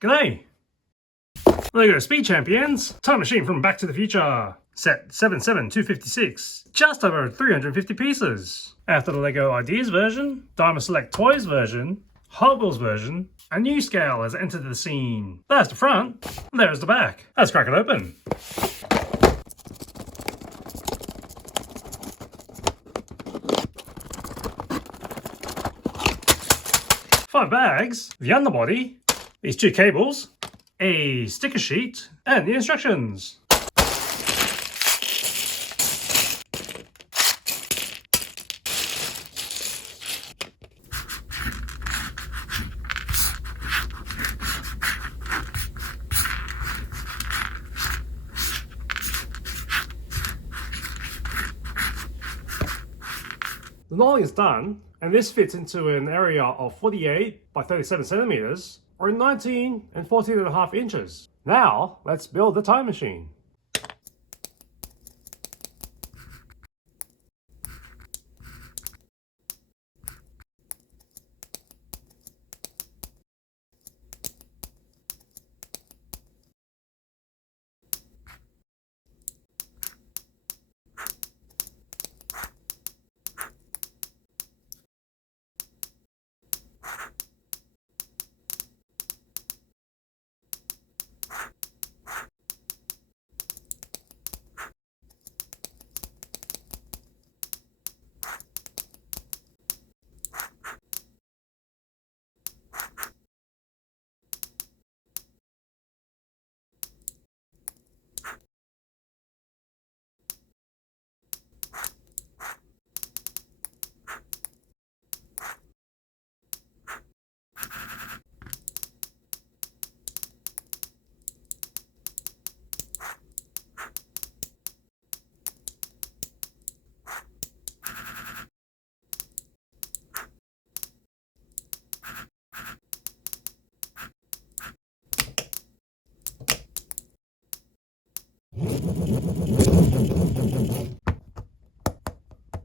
G'day! Lego Speed Champions, time machine from Back to the Future. Set 77256, just over 350 pieces. After the Lego Ideas version, Diamond Select Toys version, Hot Wheels version, a new scale has entered the scene. There's the front, there's the back. Let's crack it open. Five bags, the underbody, these two cables, a sticker sheet, and the instructions. The knolling is done, and this fits into an area of 48 by 37 centimeters, or 19 and 14.5 inches. Now, let's build the time machine.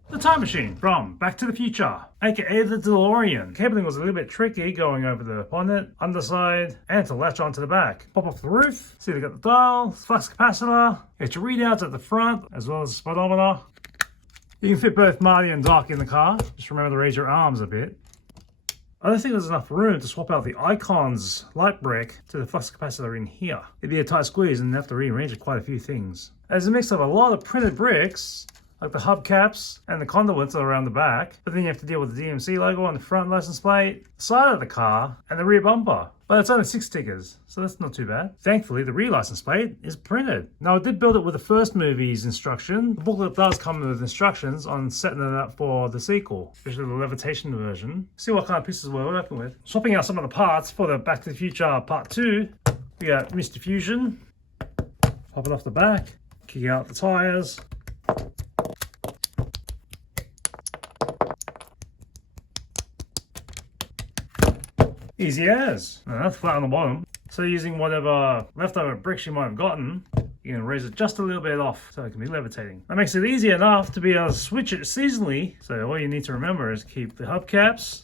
The time machine from Back to the Future, aka the Delorean. Cabling was a little bit tricky going over the bonnet, underside, and to latch onto the back. Pop off the roof, see they got the dial, flux capacitor, get your readouts at the front, as well as the speedometer. You can fit both Marty and Doc in the car, just remember to raise your arms a bit. I don't think there's enough room to swap out the icons light brick to the flux capacitor in here. It'd be a tight squeeze and have to rearrange quite a few things. There's a mix of a lot of printed bricks, like the hubcaps and the conduits around the back, but then you have to deal with the DMC logo on the front license plate, the side of the car, and the rear bumper. But it's only 6 stickers, so that's not too bad. Thankfully, the rear license plate is printed. Now, I did build it with the first movie's instruction. The booklet does come with instructions on setting it up for the sequel, especially the levitation version. See what kind of pieces we're working with. Swapping out some of the parts for the Back to the Future Part 2. We got Mr. Fusion. Pop it off the back. Kick out the tires. Easy as. That's flat on the bottom. So using whatever leftover bricks you might have gotten, you can raise it just a little bit off so it can be levitating. That makes it easy enough to be able to switch it seasonally. So all you need to remember is keep the hubcaps,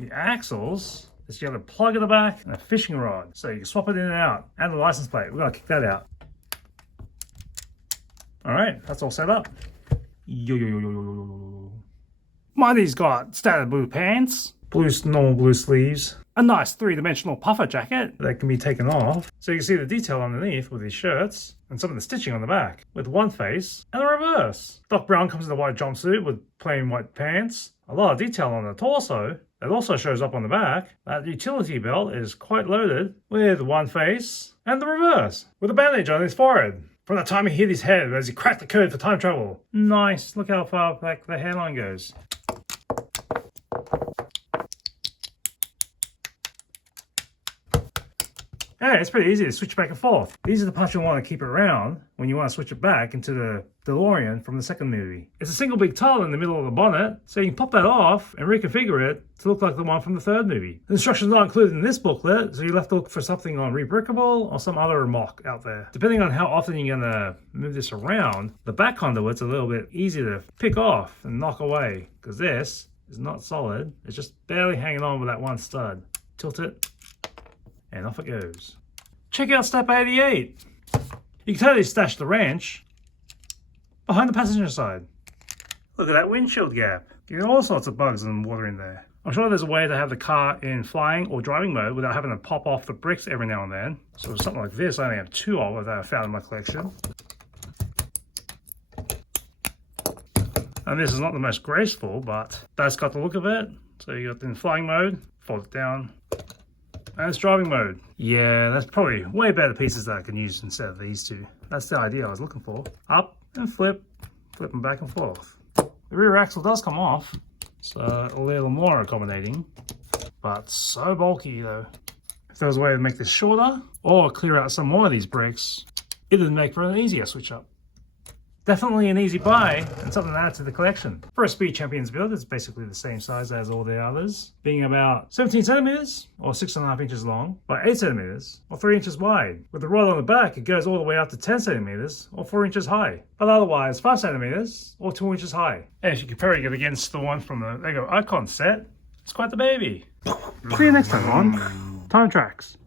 the axles, just you have a plug in the back, and a fishing rod. So you can swap it in and out. And the license plate, we're gonna kick that out. All right, that's all set up. Marty's got standard blue pants, normal blue sleeves, a nice 3-dimensional puffer jacket that can be taken off. So you can see the detail underneath with his shirts and some of the stitching on the back with one face and the reverse. Doc Brown comes in a white jumpsuit with plain white pants. A lot of detail on the torso that also shows up on the back. That utility belt is quite loaded with one face and the reverse with a bandage on his forehead from the time he hit his head as he cracked the code for time travel. Nice, look how far back the hairline goes. Yeah, it's pretty easy to switch back and forth. These are the parts you want to keep around when you want to switch it back into the DeLorean from the second movie. It's a single big tile in the middle of the bonnet, so you can pop that off and reconfigure it to look like the one from the third movie. The instructions are not included in this booklet, so you'll have to look for something on Rebrickable or some other mock out there. Depending on how often you're going to move this around, the back conduit's a little bit easier to pick off and knock away, because this is not solid. It's just barely hanging on with that one stud. Tilt it, And off it goes. Check out step 88. You can totally stash the wrench behind the passenger side. Look at that windshield gap. You get all sorts of bugs and water in there. I'm sure there's a way to have the car in flying or driving mode without having to pop off the bricks every now and then. So something like this, I only have 2 of that I found in my collection. And this is not the most graceful, but that's got the look of it. So you got it in flying mode, fold it down, and it's driving mode. Yeah, that's probably way better pieces that I can use instead of these two. That's the idea I was looking for. Up and flip them back and forth. The rear axle does come off, so a little more accommodating, but so bulky though. If there was a way to make this shorter or clear out some more of these bricks, it would make for an easier switch up. Definitely an easy buy and something to add to the collection. For a Speed Champions build, it's basically the same size as all the others, being about 17 centimeters or 6.5 inches long by 8 centimeters or 3 inches wide. With the rod on the back, it goes all the way up to 10 centimeters or 4 inches high, but otherwise 5 centimeters or 2 inches high. And if you compare it against the one from the Lego Icon set, it's quite the baby. See you next time on Time Tracks.